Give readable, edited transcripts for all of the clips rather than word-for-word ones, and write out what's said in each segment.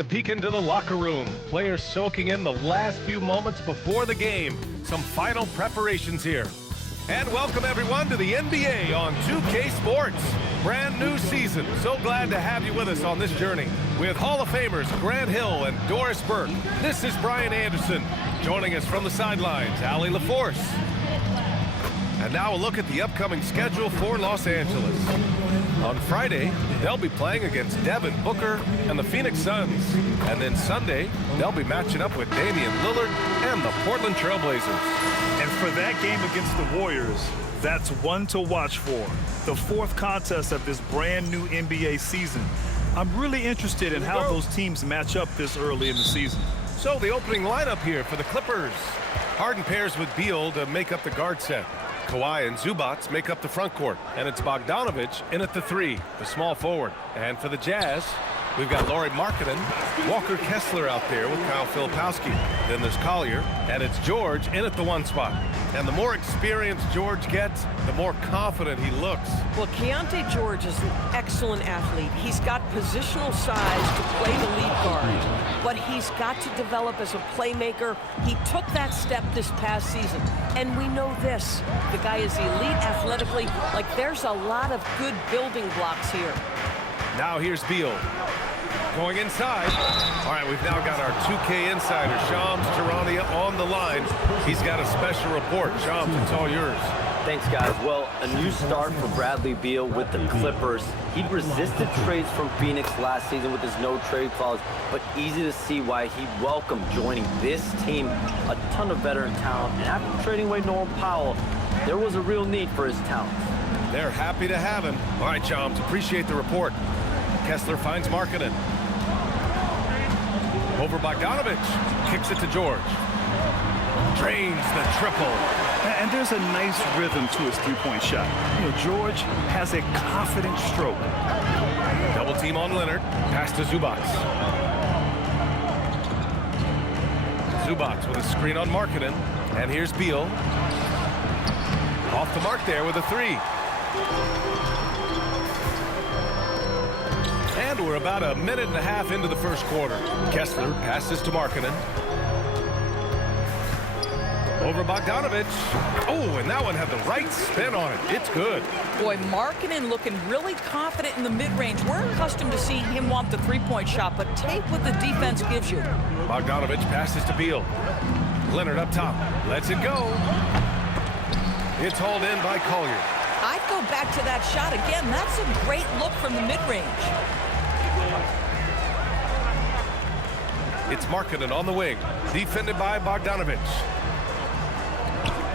to peek into the locker room. Players soaking in the last few moments before the game. Some final preparations here. And welcome everyone to the NBA on 2K Sports. Brand new season. So glad to have you with us on this journey. With Hall of Famers Grant Hill and Doris Burke, this is Brian Anderson. Joining us from the sidelines, Allie LaForce. And now a look at the upcoming schedule for Los Angeles. On Friday, they'll be playing against Devin Booker and the Phoenix Suns. And then Sunday, they'll be matching up with Damian Lillard and the Portland Trail Blazers. And for that game against the Warriors, that's one to watch for. The fourth contest of this brand new NBA season. I'm really interested in how those teams match up this early in the season. So the opening lineup here for the Clippers. Harden pairs with Beal to make up the guard set. Kawhi and Zubac make up the front court, and it's Bogdanovic in at the 3, the small forward. And for the Jazz, we've got Lauri Markkanen, Walker Kessler out there with Kyle Filipowski. Then there's Collier, and it's George in at the 1 spot. And the more experienced George gets, the more confident he looks. Well, Keontae George is an excellent athlete. He's got positional size to play the lead guard, but he's got to develop as a playmaker. He took that step this past season, and we know this. The guy is elite athletically. Like, there's a lot of good building blocks here. Now here's Beal. Going inside. All right, we've now got our 2K insider, Shams Charania, on the line. He's got a special report. Shams, it's all yours. Thanks, guys. Well, a new start for Bradley Beal with the Clippers. He'd resisted trades from Phoenix last season with his no-trade clause, but easy to see why he welcomed joining this team. A ton of veteran talent, and after trading away Norm Powell, there was a real need for his talent. They're happy to have him. All right, Shams, appreciate the report. Kessler finds Markkanen. Over Bogdanovic. Kicks it to George. Drains the triple. And there's a nice rhythm to his three-point shot. You know, George has a confident stroke. Double team on Leonard. Pass to Zubac. Zubac with a screen on Markkanen. And here's Beal. Off the mark there with a 3. And we're about a minute and a half into the first quarter. Kessler passes to Markkanen. Over Bogdanovic. Oh, and that one had the right spin on it. It's good. Boy, Markkanen looking really confident in the mid-range. We're accustomed to seeing him want the three-point shot, but take what the defense gives you. Bogdanovic passes to Beal. Leonard up top. Lets it go. It's hauled in by Collier. I'd go back to that shot again. That's a great look from the mid-range. It's Markkanen on the wing. Defended by Bogdanovic.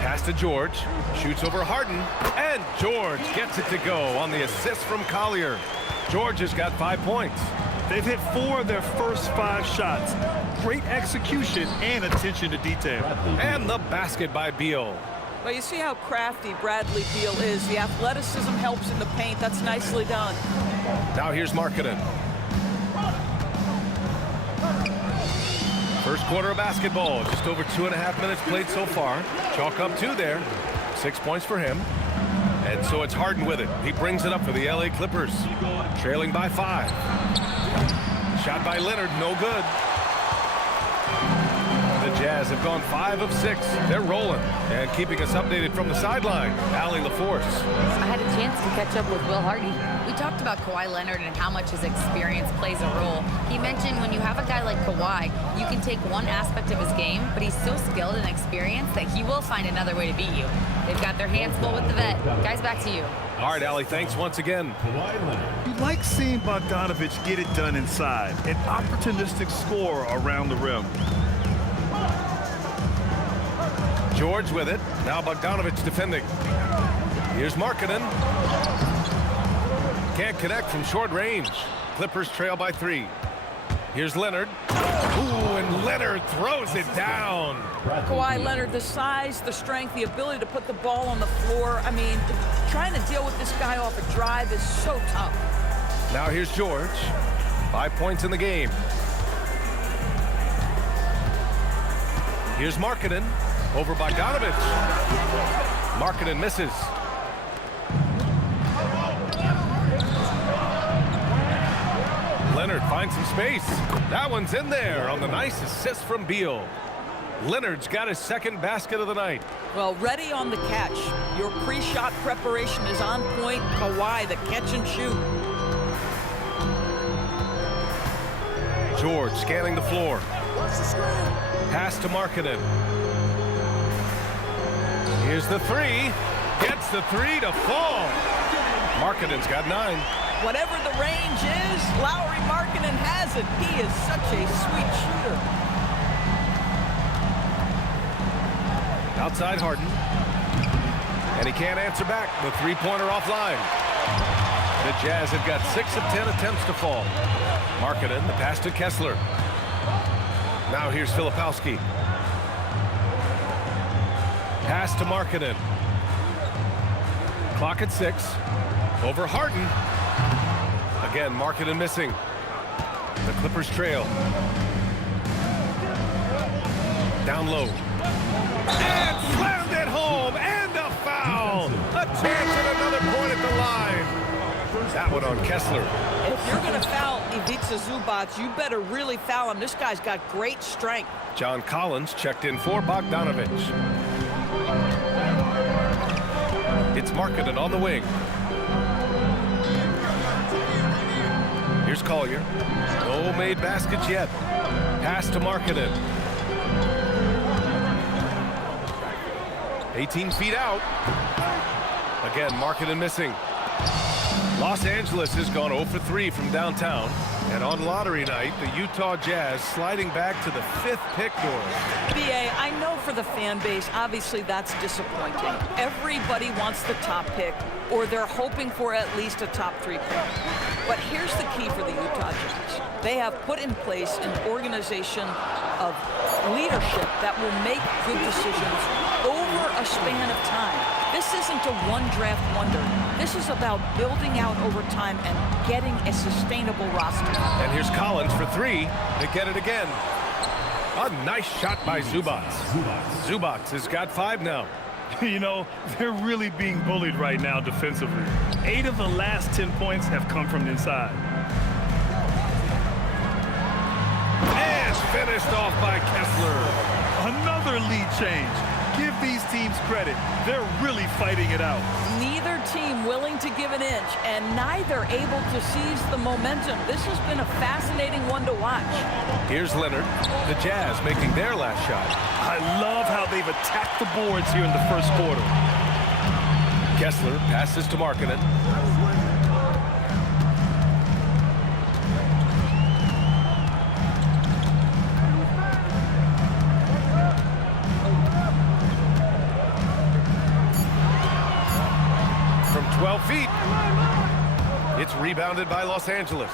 Pass to George. Shoots over Harden. And George gets it to go on the assist from Collier. George has got 5 points. They've hit 4 of their first 5 shots. Great execution and attention to detail. And the basket by Beal. Well, you see how crafty Bradley Beal is. The athleticism helps in the paint. That's nicely done. Now here's Markkanen. First quarter of basketball. Just over 2.5 minutes played so far. Chalk up 2 there. 6 points for him. And so it's Harden with it. He brings it up for the LA Clippers. Trailing by 5. Shot by Leonard. No good. The Jazz have gone 5 of 6. They're rolling. And keeping us updated from the sideline, Allie LaForce. I had a chance to catch up with Will Hardy. We talked about Kawhi Leonard and how much his experience plays a role. He mentioned when you have a guy like Kawhi, you can take one aspect of his game, but he's so skilled and experienced that he will find another way to beat you. They've got their hands full with the vet. Guys, back to you. All right, Allie, thanks once again. You like seeing Bogdanovic get it done inside. An opportunistic scorer around the rim. George with it. Now Bogdanovic defending. Here's Markkanen. Can't connect from short range. Clippers trail by 3. Here's Leonard. Ooh, and Leonard throws it down. Kawhi Leonard, the size, the strength, the ability to put the ball on the floor. I mean, trying to deal with this guy off a drive is so tough. Now here's George. 5 points in the game. Here's Markkanen. Over Bogdanovic. Markkanen misses. Leonard Find some space. That one's in there on the nice assist from Beal. Leonard's got his second basket of the night. Well, ready on the catch. Your pre-shot preparation is on point. Kawhi, the catch and shoot. George scanning the floor. Pass to Markkanen. Here's the three. Gets the three to fall. Markkanen's got 9. Whatever the range is, Lauri Markkanen has it. He is such a sweet shooter. Outside Harden. And he can't answer back. The three-pointer offline. The Jazz have got 6 of 10 attempts to fall. Markkanen, the pass to Kessler. Now here's Filipowski. Pass to Markkanen. Clock at 6. Over Harden. Again, Markkanen missing. The Clippers trail. Down low. And slammed it home. And a foul. A chance at another point at the line. That one on Kessler. If you're going to foul Ivica Zubac, you better really foul him. This guy's got great strength. John Collins checked in for Bogdanovich. It's Markkanen on the wing. Here's Collier. No made baskets yet. Pass to Markkanen. 18 feet out. Again, Markkanen missing. Los Angeles has gone 0 for 3 from downtown. And on lottery night, the Utah Jazz sliding back to the 5th pick, Doris. BA, I know for the fan base, obviously that's disappointing. Everybody wants the top pick, or they're hoping for at least a top 3 pick. But here's the key for the Utah Jazz. They have put in place an organization of leadership that will make good decisions over a span of time. This isn't a one draft wonder. This is about building out over time and getting a sustainable roster. And here's Collins for 3. They get it again. A nice shot by Zubac. Zubac has got 5 now. You know, they're really being bullied right now defensively. 8 of the last 10 points have come from inside. And finished off by Kessler. Another lead change. Give these teams credit. They're really fighting it out. Neither team willing to give an inch, and neither able to seize the momentum. This has been a fascinating one to watch. Here's Leonard. The Jazz making their last shot. I love how they've attacked the boards here in the first quarter. Kessler passes to Markkanen. From 12 feet. It's rebounded by Los Angeles.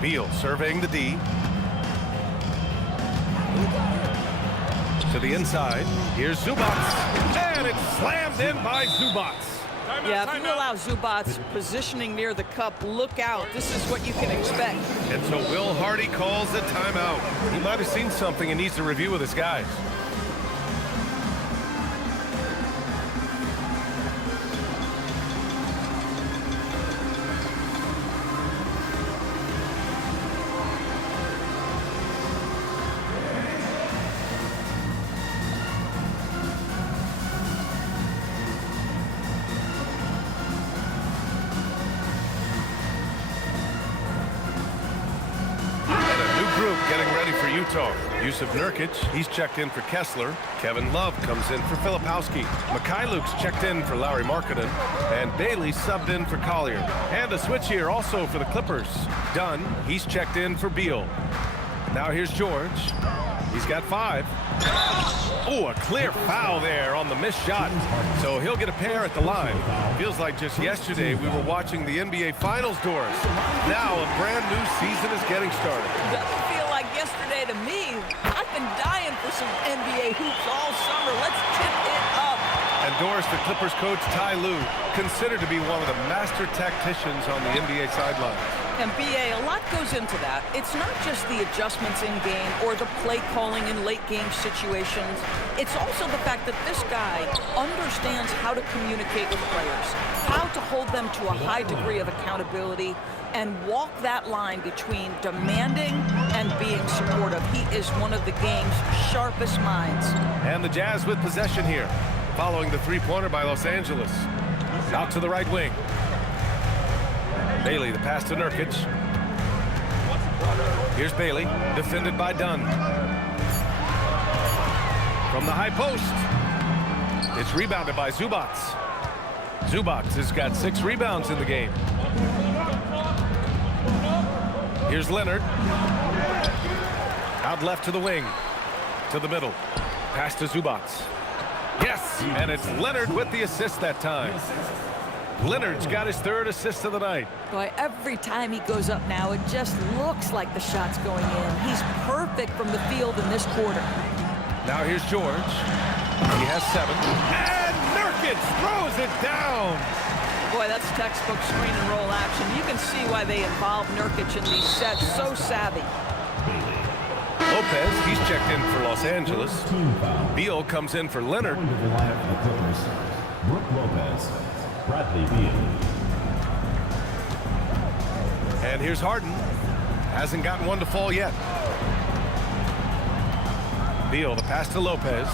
Beal surveying the D. To the inside. Here's Zubac. And it's slammed in by Zubac. Yeah, if you allow Zubac positioning near the cup, look out. This is what you can expect. And so Will Hardy calls a timeout. He might have seen something and needs to review with his guys. Getting ready for Utah. Yusuf Nurkic, he's checked in for Kessler. Kevin Love comes in for Filipowski. Mikhailuk's checked in for Lauri Markkanen. And Bailey subbed in for Collier. And a switch here also for the Clippers. Dunn, he's checked in for Beal. Now here's George. He's got 5. Oh, a clear foul there on the missed shot. So he'll get a pair at the line. Feels like just yesterday we were watching the NBA Finals, Doris. Now a brand new season is getting started. Doesn't feel like yesterday to me. I've been dying for some NBA hoops all summer. Let's tip it up. And Doris, the Clippers coach Ty Lue, considered to be one of the master tacticians on the NBA sidelines. And BA, a lot goes into that. It's not just the adjustments in game or the play calling in late game situations. It's also the fact that this guy understands how to communicate with players, how to hold them to a high degree of accountability, and walk that line between demanding and being supportive. He is one of the game's sharpest minds. And the Jazz with possession here, following the three-pointer by Los Angeles. Out to the right wing. Bailey, the pass to Nurkic. Here's Bailey, defended by Dunn. From the high post. It's rebounded by Zubac. Zubac has got 6 rebounds in the game. Here's Leonard. Out left to the wing. To the middle. Pass to Zubac. Yes, and it's Leonard with the assist that time. Leonard's got his 3rd assist of the night. Boy, every time he goes up now, it just looks like the shot's going in. He's perfect from the field in this quarter. Now here's George. He has 7. And Nurkic throws it down. Boy, that's textbook screen and roll action. You can see why they involve Nurkic in these sets. So savvy. Lopez, he's checked in for Los Angeles. Beal comes in for Leonard. Going to the line for the Clippers, Brook Lopez, Bradley Beal. And here's Harden. Hasn't gotten one to fall yet. Beal, the pass to Lopez.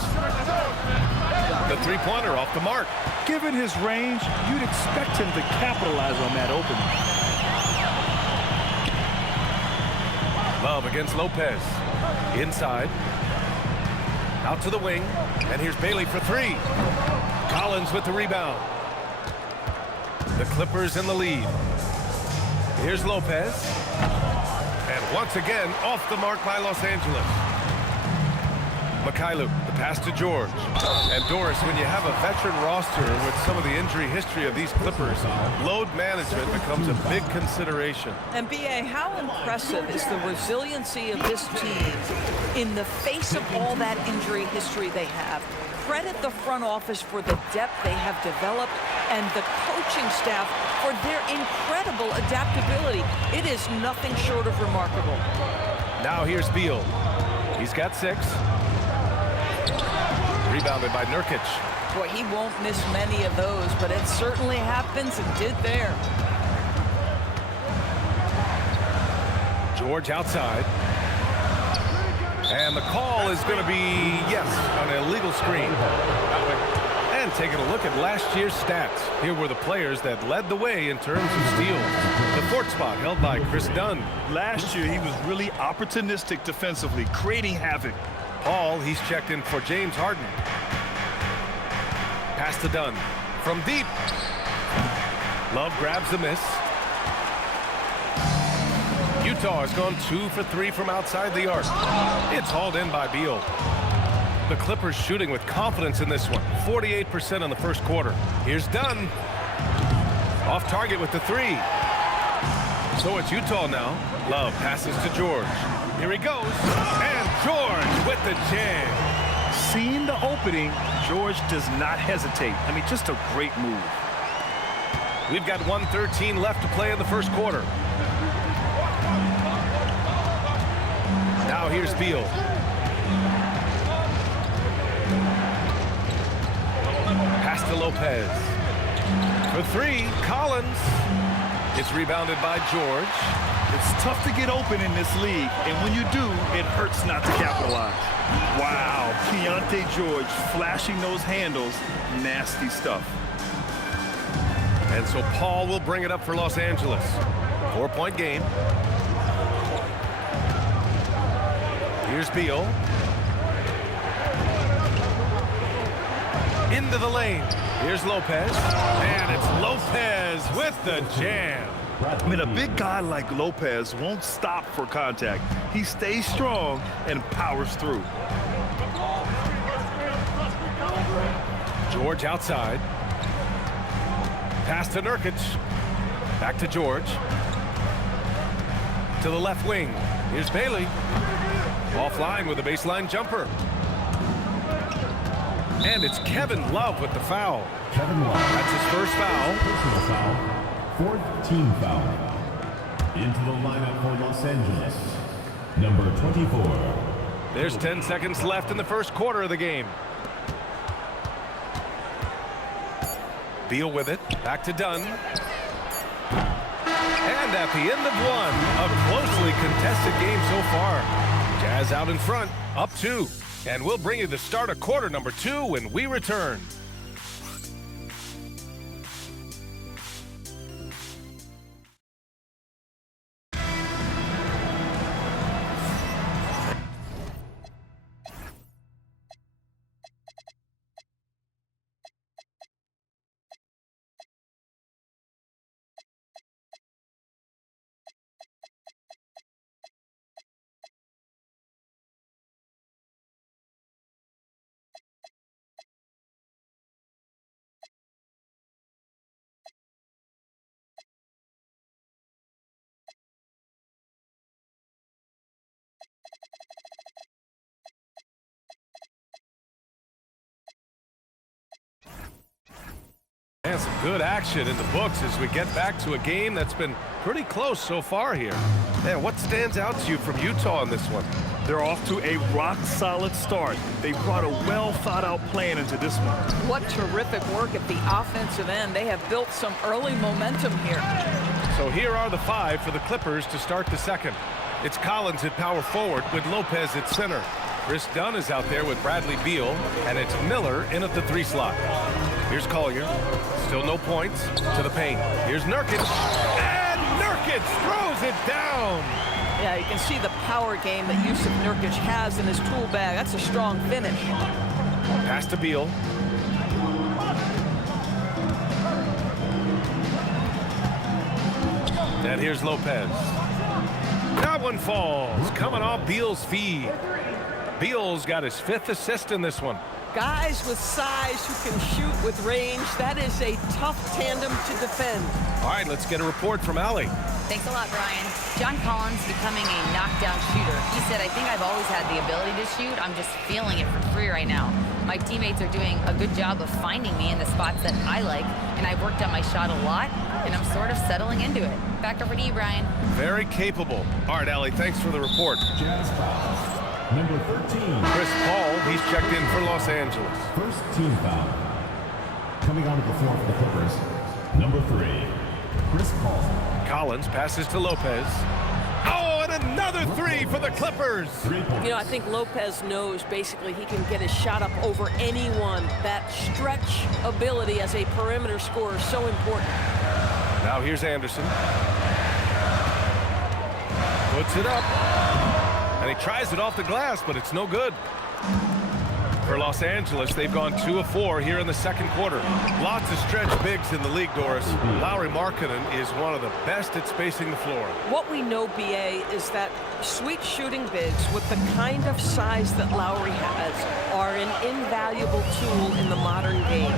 The three-pointer off the mark. Given his range, you'd expect him to capitalize on that opening. Love against Lopez. Inside. Out to the wing. And here's Bailey for 3. Collins with the rebound. The Clippers in the lead. Here's Lopez. And once again, off the mark by Los Angeles. Mikhailuk, the pass to George. And Doris, when you have a veteran roster with some of the injury history of these Clippers, load management becomes a big consideration. And BA, how impressive is the resiliency of this team in the face of all that injury history they have? Credit the front office for the depth they have developed and the coaching staff for their incredible adaptability. It is nothing short of remarkable. Now here's Beal. He's got 6. Rebounded by Nurkic. Boy, he won't miss many of those, but it certainly happens and did there. George outside. And the call is going to be, yes, an illegal screen. And taking a look at last year's stats. Here were the players that led the way in terms of steals. The 4th spot held by Chris Dunn. Last year, he was really opportunistic defensively, creating havoc. Paul, he's checked in for James Harden. Pass to Dunn. From deep. Love grabs the miss. Utah has gone 2 for 3 from outside the arc. It's hauled in by Beal. The Clippers shooting with confidence in this one. 48% in the first quarter. Here's Dunn. Off target with the 3. So it's Utah now. Love passes to George. Here he goes. And George with the jam. Seeing the opening, George does not hesitate. I mean, just a great move. We've got 1:13 left to play in the first quarter. Now here's Beal. Pass to Lopez. For 3, Collins. It's rebounded by George. It's tough to get open in this league, and when you do, it hurts not to capitalize. Wow, Keontae George flashing those handles, nasty stuff. And so Paul will bring it up for Los Angeles. 4-point game. Here's Beal. Into the lane. Here's Lopez. And it's Lopez with the jam. I mean, a big guy like Lopez won't stop for contact. He stays strong and powers through. George outside. Pass to Nurkic. Back to George. To the left wing. Here's Bailey. Offline with a baseline jumper. And it's Kevin Love with the foul. Kevin Love. That's his first foul. Personal foul. 4th team foul. Into the lineup for Los Angeles, number 24. There's 10 seconds left in the first quarter of the game. Beal with it, back to Dunn. And at the end of one, a closely contested game so far. Jazz out in front, up 2. And we'll bring you the start of quarter number 2 when we return. And some good action in the books as we get back to a game that's been pretty close so far here. Man, what stands out to you from Utah in this one? They're off to a rock-solid start. They brought a well-thought-out plan into this one. What terrific work at the offensive end. They have built some early momentum here. So here are the 5 for the Clippers to start the second. It's Collins at power forward with Lopez at center. Chris Dunn is out there with Bradley Beal, and it's Miller in at the 3 slot. Here's Collier. Still no points. To the paint. Here's Nurkic. And Nurkic throws it down. Yeah, you can see the power game that Yusuf Nurkic has in his tool bag. That's a strong finish. Pass to Beal. And here's Lopez. That one falls. Coming off Beal's feed. Beal's got his 5th assist in this one. Guys with size who can shoot with range, that is a tough tandem to defend. All right, let's get a report from Allie. Thanks a lot, Brian. John Collins becoming a knockdown shooter. He said, I think I've always had the ability to shoot. I'm just feeling it for free right now. My teammates are doing a good job of finding me in the spots that I like, and I've worked on my shot a lot, and I'm sort of settling into it. Back over to you, Brian. Very capable. All right, Allie, thanks for the report. Jazz foul. Number 13. Chris Paul, he's checked in for Los Angeles. First team foul. Coming onto the floor for the Clippers, number 3. Chris Paul. Collins passes to Lopez. Oh, and another 3 for the Clippers. 3 points. You know, I think Lopez knows basically he can get his shot up over anyone. That stretch ability as a perimeter scorer is so important. Now here's Anderson. Puts it up. And he tries it off the glass, but it's no good. For Los Angeles, they've gone 2 of 4 here in the second quarter. Lots of stretch bigs in the league, Doris. Lauri Markkanen is one of the best at spacing the floor. What we know, BA, is that sweet shooting bigs with the kind of size that Lauri has are an invaluable tool in the modern game.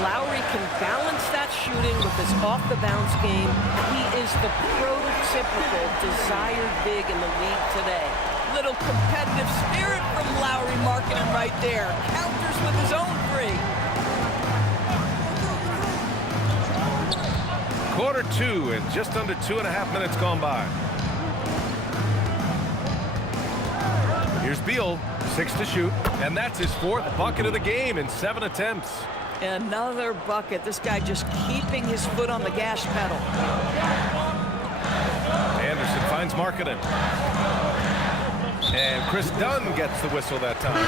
Lauri can balance that shooting with his off-the-bounce game. He is the prototypical desired big in the league today. Little competitive spirit from Lauri Markkanen right there. Counters with his own 3. Quarter 2 and just under 2.5 minutes gone by. Here's Beal, 6 to shoot, and that's his 4th bucket of the game in 7 attempts. Another bucket. This guy just keeping his foot on the gas pedal. Anderson finds Markkanen. And Chris Dunn gets the whistle that time.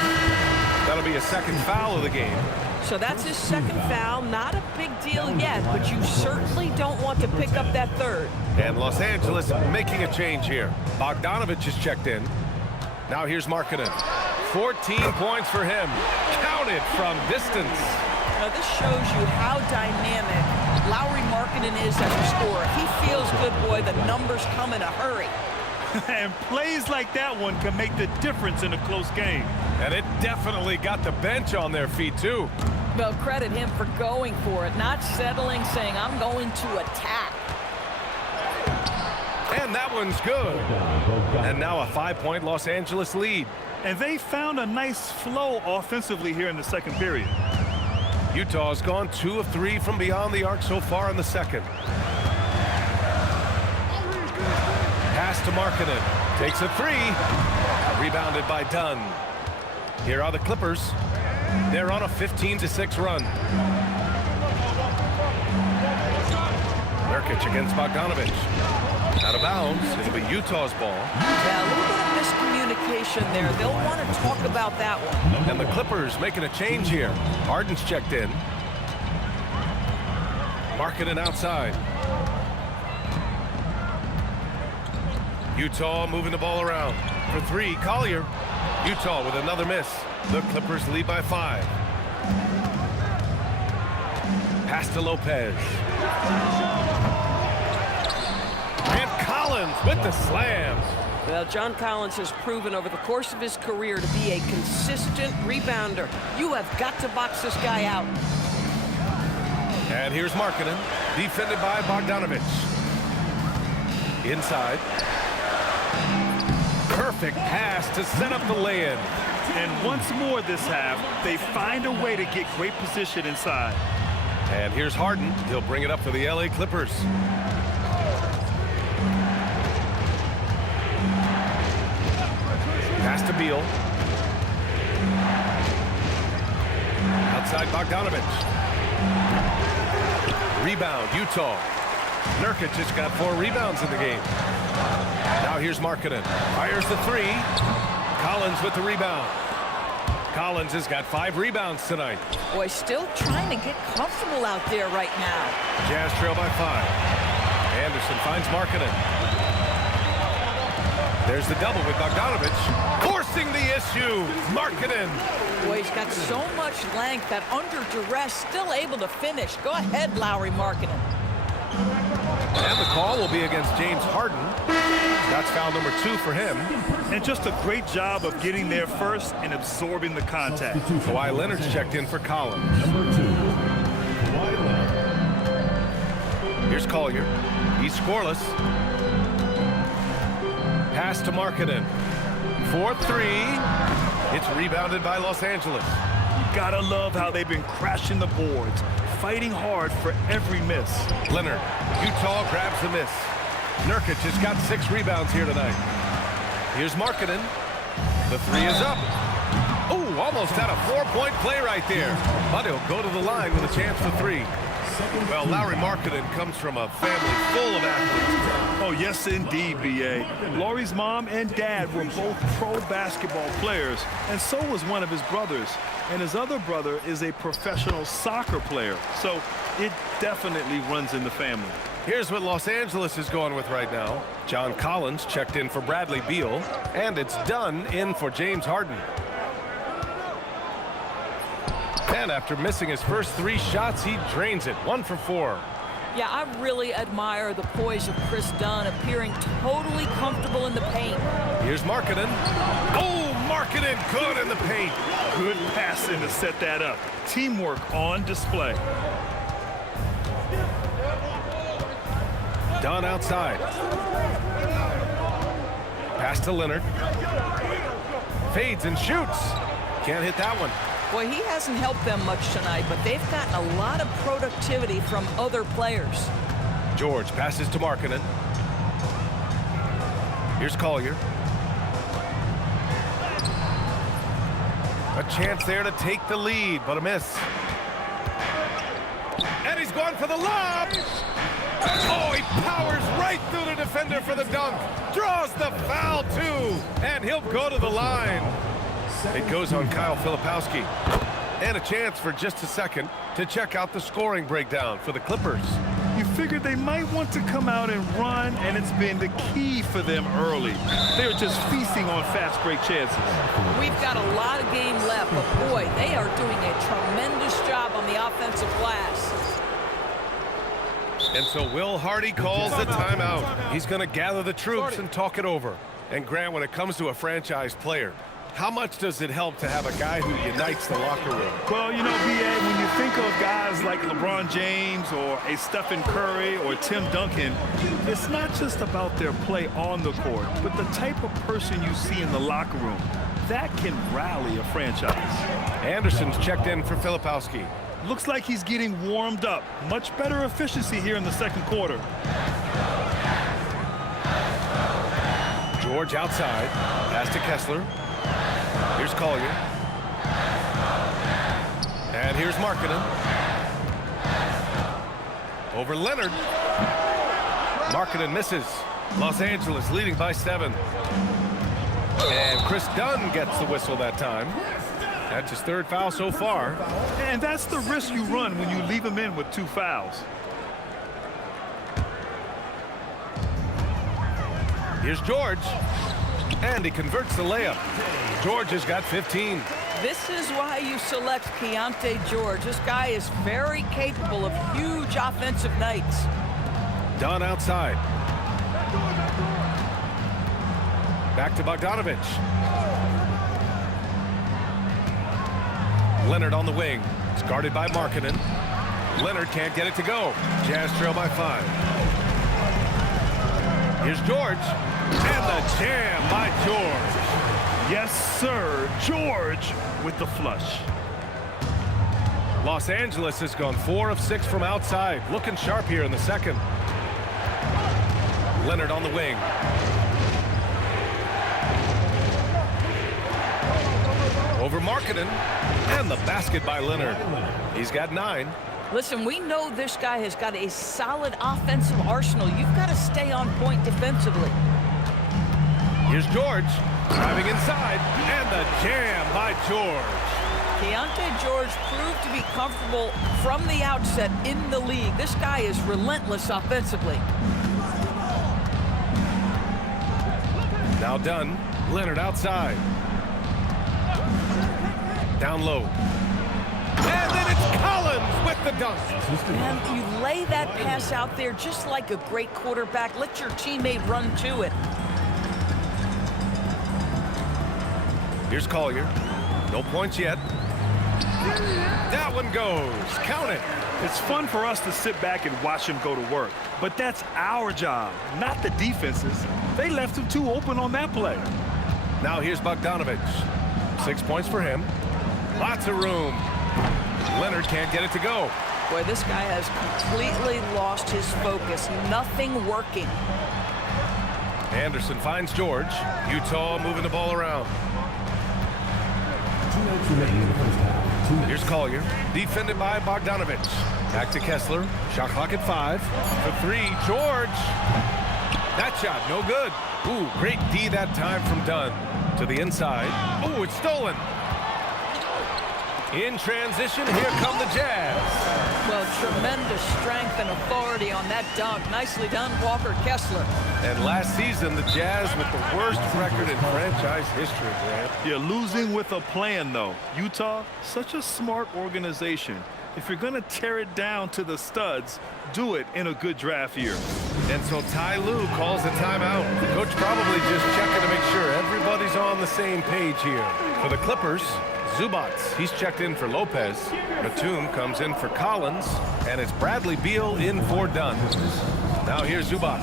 That'll be a 2nd foul of the game. So that's his 2nd foul. Not a big deal yet, but you certainly don't want to pick up that 3rd. And Los Angeles making a change here. Bogdanovich is checked in. Now here's Markkanen. 14 points for him. Counted from distance. Now this shows you how dynamic Lauri Markkanen is as a scorer. He feels good, boy. The numbers come in a hurry. And plays like that one can make the difference in a close game. And it definitely got the bench on their feet, too. Well, credit him for going for it, not settling, saying, I'm going to attack. And that one's good. And now a 5-point Los Angeles lead. And they found a nice flow offensively here in the second period. Utah's gone 2 of 3 from beyond the arc so far in the second. Pass to Markkanen. Takes a three. Rebounded by Dunn. Here are the Clippers. They're on a 15-6 run. Nurkic against Bogdanovich. Out of bounds. It'll be Utah's ball. Yeah, a little bit of miscommunication there. They'll want to talk about that one. And the Clippers making a change here. Harden's checked in. Markkanen outside. Utah moving the ball around. For three, Collier. Utah with another miss. The Clippers lead by 5. Pass to Lopez. And Collins with the slam. Well, John Collins has proven over the course of his career to be a consistent rebounder. You have got to box this guy out. And here's Markkanen, defended by Bogdanovich. Inside. Perfect pass to set up the lay-in. And once more this half, they find a way to get great position inside. And here's Harden. He'll bring it up for the LA Clippers. Pass to Beal. Outside Bogdanovich. Rebound, Utah. Nurkic just got 4 rebounds in the game. Now here's Markkanen. Fires the three. Collins with the rebound. Collins has got 5 rebounds tonight. Boy, still trying to get comfortable out there right now. Jazz trail by 5. Anderson finds Markkanen. There's the double with Bogdanovich. Forcing the issue. Markkanen. Boy, he's got so much length that under duress, still able to finish. Go ahead, Lowry Markkanen. And the call will be against James Harden. That's foul number 2 for him. And just a great job of getting there first and absorbing the contact. Kawhi Leonard's checked in for Collins. Number 2, Kawhi Leonard. Here's Collier. He's scoreless. Pass to Markkanen. 4-3. It's rebounded by Los Angeles. You gotta love how they've been crashing the boards, fighting hard for every miss. Leonard. Utah grabs the miss. Nurkic has got 6 rebounds here tonight. Here's Markkanen. The 3 is up. Oh, almost had a 4-point play right there. But he'll go to the line with a chance for 3. Well, Lowry Markkanen comes from a family full of athletes. Oh, yes, indeed, B.A. Laurie's mom and dad were both pro basketball players, and so was one of his brothers. And his other brother is a professional soccer player, so it definitely runs in the family. Here's what Los Angeles is going with right now. John Collins checked in for Bradley Beal, and it's Dunn in for James Harden. And after missing his first 3 shots, he drains it. 1 for 4. Yeah, I really admire the poise of Chris Dunn, appearing totally comfortable in the paint. Here's Markkanen. Oh, Markkanen good in the paint. Good passing to set that up. Teamwork on display. Dunn outside. Pass to Leonard. Fades and shoots. Can't hit that one. Boy, he hasn't helped them much tonight, but they've gotten a lot of productivity from other players. George passes to Markkanen. Here's Collier. A chance there to take the lead, but a miss. And he's going for the lob. Oh, he powers right through the defender for the dunk. Draws the foul, too. And he'll go to the line. It goes on Kyle Filipowski. And a chance for just a second to check out the scoring breakdown for the Clippers. You figured they might want to come out and run, and it's been the key for them early. They're just feasting on fast break chances. We've got a lot of game left, but boy, they are doing a tremendous job on the offensive glass. And so Will Hardy calls the timeout. He's going to gather the troops and talk it over. And Grant, when it comes to a franchise player, how much does it help to have a guy who unites the locker room? Well, you know, B.A., when you think of guys like LeBron James or a Stephen Curry or Tim Duncan, it's not just about their play on the court, but the type of person you see in the locker room. That can rally a franchise. Anderson's checked in for Filipowski. Looks like he's getting warmed up. Much better efficiency here in the second quarter. George outside. Pass to Kessler. Here's Collier. And here's Markkanen. Over Leonard. Markkanen misses. Los Angeles leading by 7. And Chris Dunn gets the whistle that time. That's his 3rd foul so far. And that's the risk you run when you leave him in with 2 fouls. Here's George. And he converts the layup. George has got 15. This is why you select Keontae George. This guy is very capable of huge offensive nights. Dunn outside. Back to Bogdanovich. Leonard on the wing. It's guarded by Markkanen. Leonard can't get it to go. Jazz trail by 5. Here's George. And the jam by George. Yes, sir. George with the flush. Los Angeles has gone 4 of 6 from outside. Looking sharp here in the second. Leonard on the wing. Over Markkanen. And the basket by Leonard. He's got 9. Listen, we know this guy has got a solid offensive arsenal. You've got to stay on point defensively. Here's George. Driving inside. And the jam by George. Keontae George proved to be comfortable from the outset in the league. This guy is relentless offensively. Now Dunn. Leonard outside. Down low. And then it's Collins with the dunk. And you lay that pass out there just like a great quarterback. Let your teammate run to it. Here's Collier. No points yet. That one goes. Count it. It's fun for us to sit back and watch him go to work. But that's our job, not the defense's. They left him too open on that play. Now here's Bogdanovich. 6 points for him. Lots of room. Leonard can't get it to go. Boy, this guy has completely lost his focus. Nothing working. Anderson finds George. Utah moving the ball around. 2 minutes remaining in the first half. 2 minutes. Here's Collier. Defended by Bogdanovich. Back to Kessler. Shot clock at 5. For 3. George. That shot, no good. Ooh, great D that time from Dunn. To the inside. Ooh, it's stolen. In transition, here come the Jazz. Well, tremendous strength and authority on that dunk. Nicely done, Walker Kessler. And last season, the Jazz with the worst record in franchise history, man. You're losing with a plan, though. Utah, such a smart organization. If you're going to tear it down to the studs, do it in a good draft year. And so Ty Lue calls a timeout. The coach probably just checking to make sure everybody's on the same page here. For the Clippers, Zubac, he's checked in for Lopez. Batum comes in for Collins. And it's Bradley Beal in for Dunn. Now here's Zubac.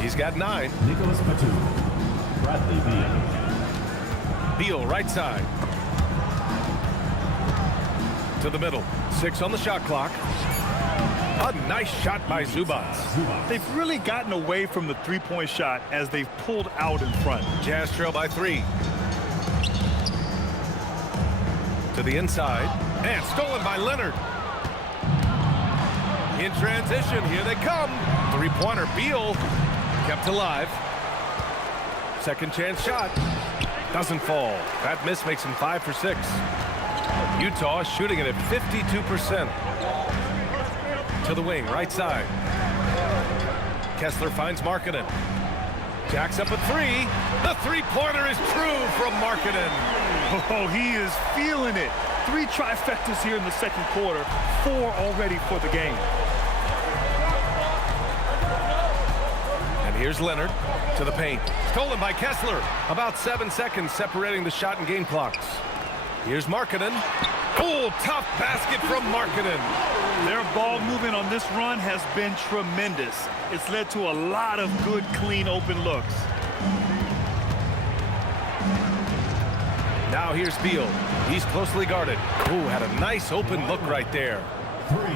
He's got 9. Nicholas Batum. Bradley Beal. Beal right side. To the middle. 6 on the shot clock. A nice shot by Zubac. They've really gotten away from the three-point shot as they've pulled out in front. Jazz trail by 3. To the inside. And stolen by Leonard. In transition, here they come. Three-pointer, Beal kept alive. Second chance shot. Doesn't fall. That miss makes him 5 for 6. Utah shooting it at 52%. To the wing, right side. Kessler finds Markkanen. Jacks up a 3. The three-pointer is true from Markkanen. Oh, he is feeling it. 3 trifectas here in the second quarter. 4 already for the game. And here's Leonard to the paint. Stolen by Kessler. About 7 seconds separating the shot and game clocks. Here's Markkanen. Oh, tough basket from Markkanen. Their ball movement on this run has been tremendous. It's led to a lot of good, clean, open looks. Now here's Beal. He's closely guarded. Ooh, had a nice open look right there.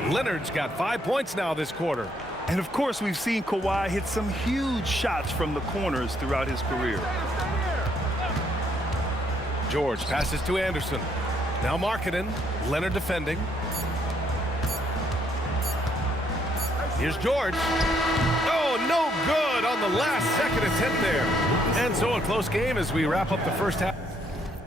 Leonard's got 5 points now this quarter. And of course, we've seen Kawhi hit some huge shots from the corners throughout his career. George passes to Anderson. Now Markkanen. Leonard defending. Here's George. Oh, no good on the last second attempt there. And so a close game as we wrap up the first half.